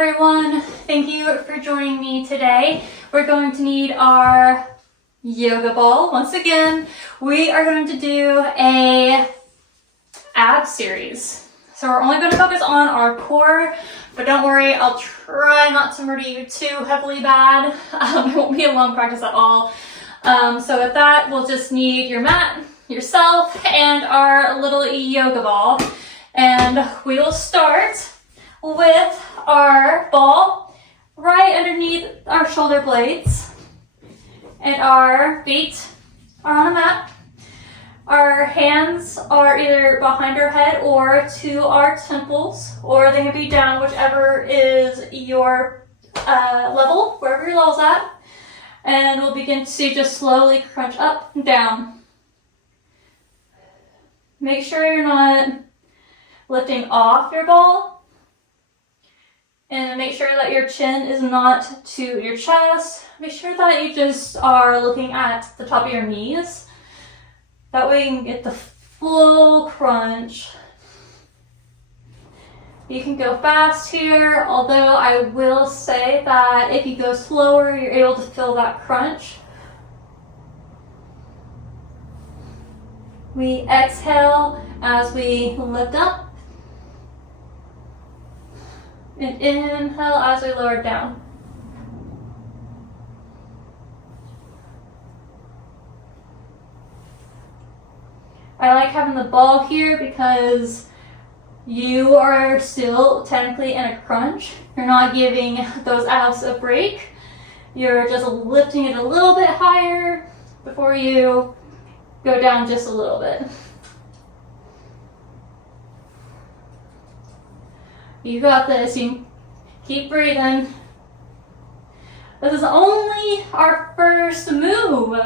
everyone, thank you for joining me today. We're going to need our yoga ball. Once again, we are going to do a ab series. So we're only going to focus on our core, but don't worry, I'll try not to murder you too heavily bad. It won't be a long practice at all. So with that, we'll just need your mat, yourself, and our little yoga ball. And we will start with our ball right underneath our shoulder blades. And our feet are on a mat. Our hands are either behind our head or to our temples, or they can be down, whichever is your level, wherever your level's at. And we'll begin to just slowly crunch up and down. Make sure you're not lifting off your ball. And make sure that your chin is not to your chest. Make sure that you just are looking at the top of your knees. That way you can get the full crunch. You can go fast here, although I will say that if you go slower, you're able to feel that crunch. We exhale as we lift up. And inhale as we lower down. I like having the ball here because you are still technically in a crunch. You're not giving those abs a break. You're just lifting it a little bit higher before you go down just a little bit. You got this. You keep breathing. This is only our first move.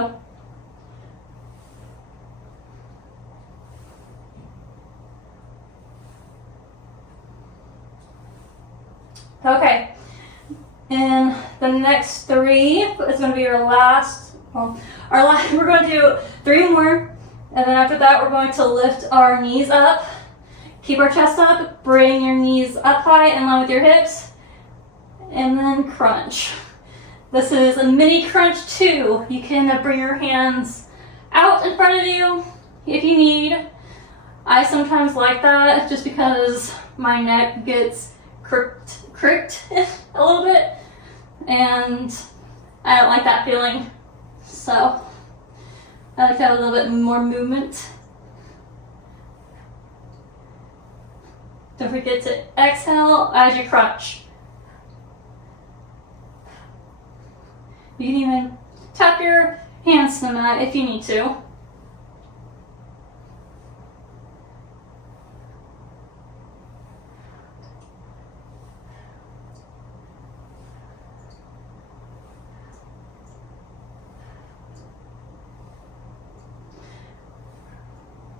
Okay, and the next three is going to be our last, we're going to do 3 more, and then after that we're going to lift our knees up, keep our chest up, bring your knees up high in line with your hips, and then crunch. This is a mini crunch too. You can bring your hands out in front of you if you need. I sometimes like that just because my neck gets cricked a little bit, and I don't like that feeling, so I like to have a little bit more movement. Don't forget to exhale as you crunch. You can even tap your hands to the mat if you need to.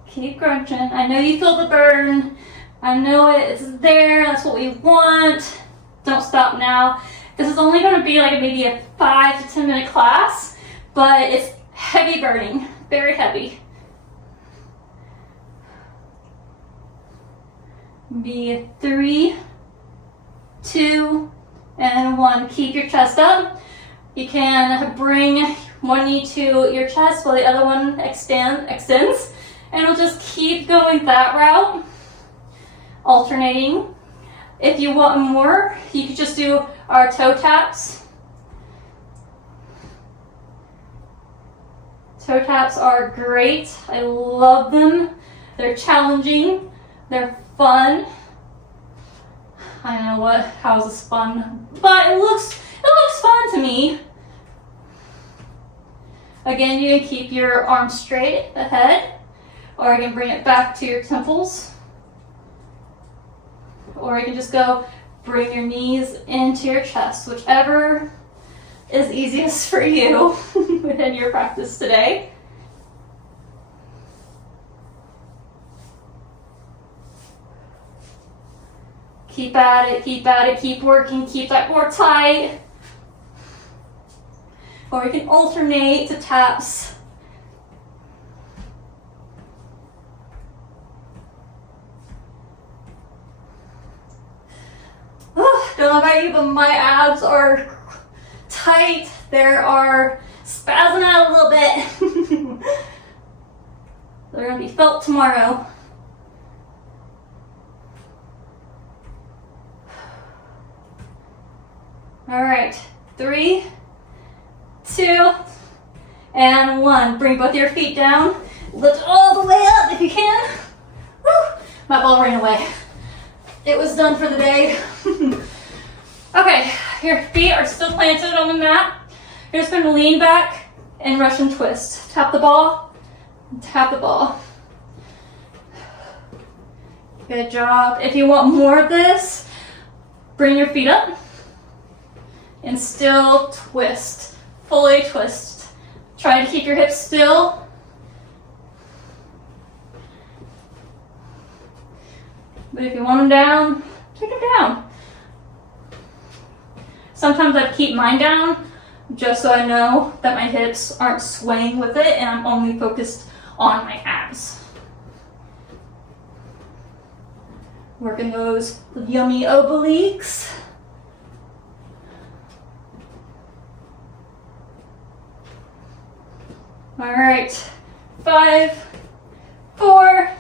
Keep crunching. I know you feel the burn. I know it's there. That's what we want. Don't stop now. This is only going to be like maybe a 5 to 10 minute class, but it's heavy burning, very heavy. Be 3, 2, and 1. Keep your chest up. You can bring one knee to your chest while the other one extends. And we'll just keep going that route, alternating. If you want more, you could just do our toe taps. Toe taps are great. I love them. They're challenging. They're fun. I don't know how is this fun, but it looks fun to me. Again, you can keep your arms straight ahead. Or you can bring it back to your temples. Or you can just go bring your knees into your chest, whichever is easiest for you within your practice today. Keep at it, keep working, keep that core tight. Or you can alternate to taps. Don't know about you, but my abs are tight. They are spazzing out a little bit. They're gonna be felt tomorrow. All right, 3, 2, and 1. Bring both your feet down. Lift all the way up if you can. Woo! My ball ran away. It was done for the day. Okay, your feet are still planted on the mat. You're just going to lean back and Russian twist. Tap the ball, tap the ball. Good job. If you want more of this, bring your feet up and still twist, fully twist. Try to keep your hips still. But if you want them down, take them down. Sometimes I keep mine down just so I know that my hips aren't swaying with it and I'm only focused on my abs. Working those yummy obliques. All right, 5, 4,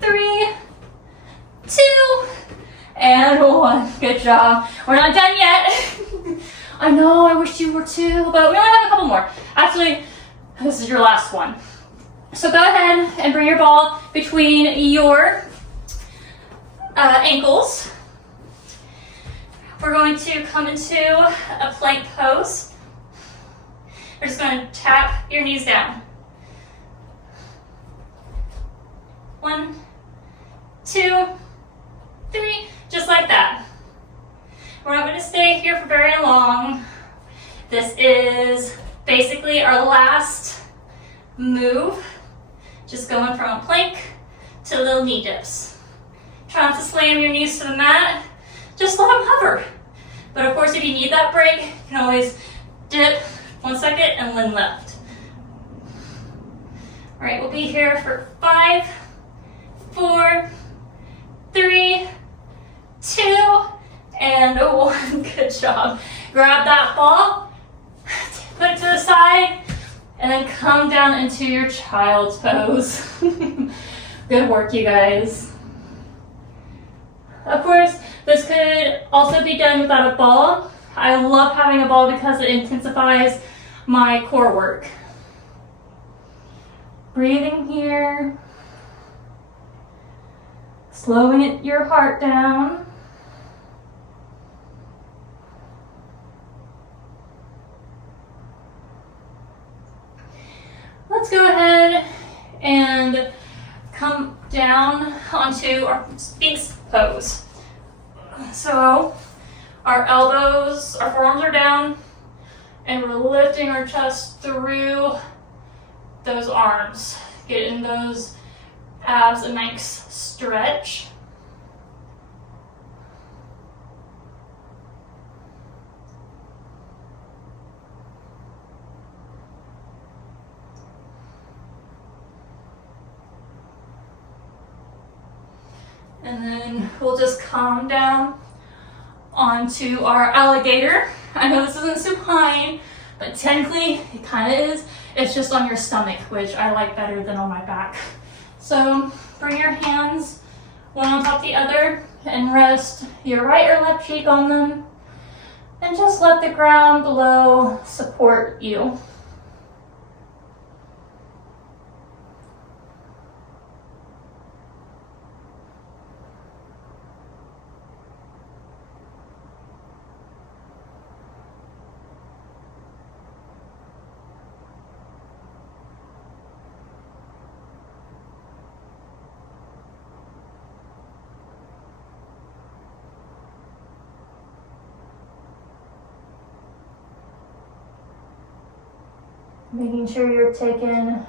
3, 2, and 1. Good job. We're not done yet. I know, I wish you were too, but we only have a couple more. Actually, this is your last one. So go ahead and bring your ball between your ankles. We're going to come into a plank pose. We're just going to tap your knees down. 1, 2, 3, just like that. We're not going to stay here for very long. This is basically our last move. Just going from a plank to little knee dips. Try not to slam your knees to the mat. Just let them hover. But of course, if you need that break, you can always dip 1 second and then lift. All right, we'll be here for 5, 4, 3, 2, and 1. Good job. Grab that ball, put it to the side, and then come down into your child's pose. Good work, you guys. Of course, this could also be done without a ball. I love having a ball because it intensifies my core work. Breathing here. Slowing your heart down. Let's go ahead and come down onto our Sphinx pose. So our elbows, our forearms are down, and we're lifting our chest through those arms, getting those abs a nice stretch. And then we'll just calm down onto our alligator. I know this isn't supine, but technically it kind of is. It's just on your stomach, which I like better than on my back. So bring your hands one on top of the other and rest your right or left cheek on them. And just let the ground below support you. Making sure you're taking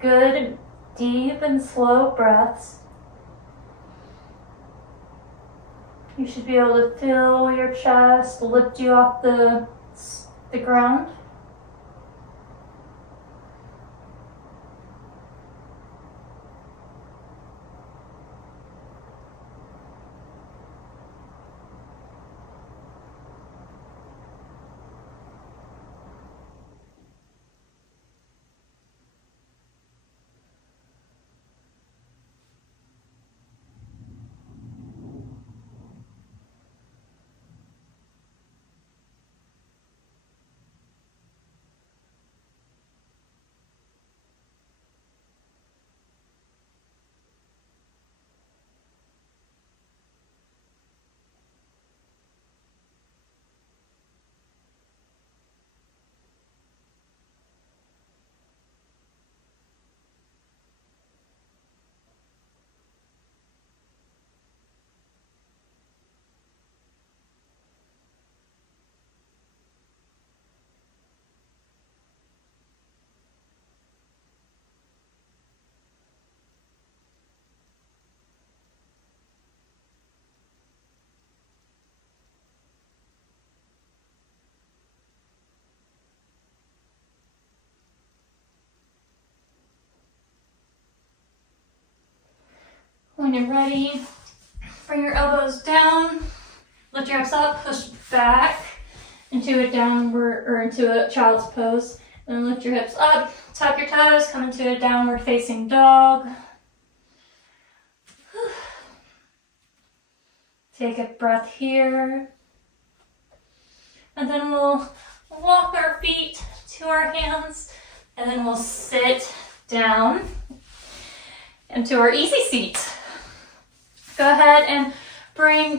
good, deep, and slow breaths. You should be able to feel your chest lift you off the ground. when you're ready, bring your elbows down, lift your hips up, push back into a downward or into a child's pose. Then lift your hips up, tuck your toes, come into a downward facing dog. Take a breath here. And then we'll walk our feet to our hands, and then we'll sit down into our easy seat. Go ahead and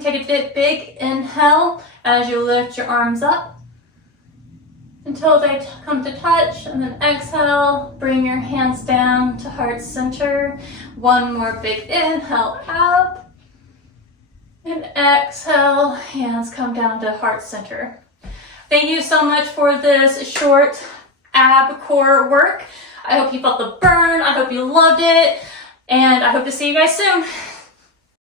take a big inhale as you lift your arms up until they come to touch, and then exhale, bring your hands down to heart center. One more big inhale up, and exhale, hands come down to heart center. Thank you so much for this short ab core work. I hope you felt the burn. I hope you loved it. And I hope to see you guys soon.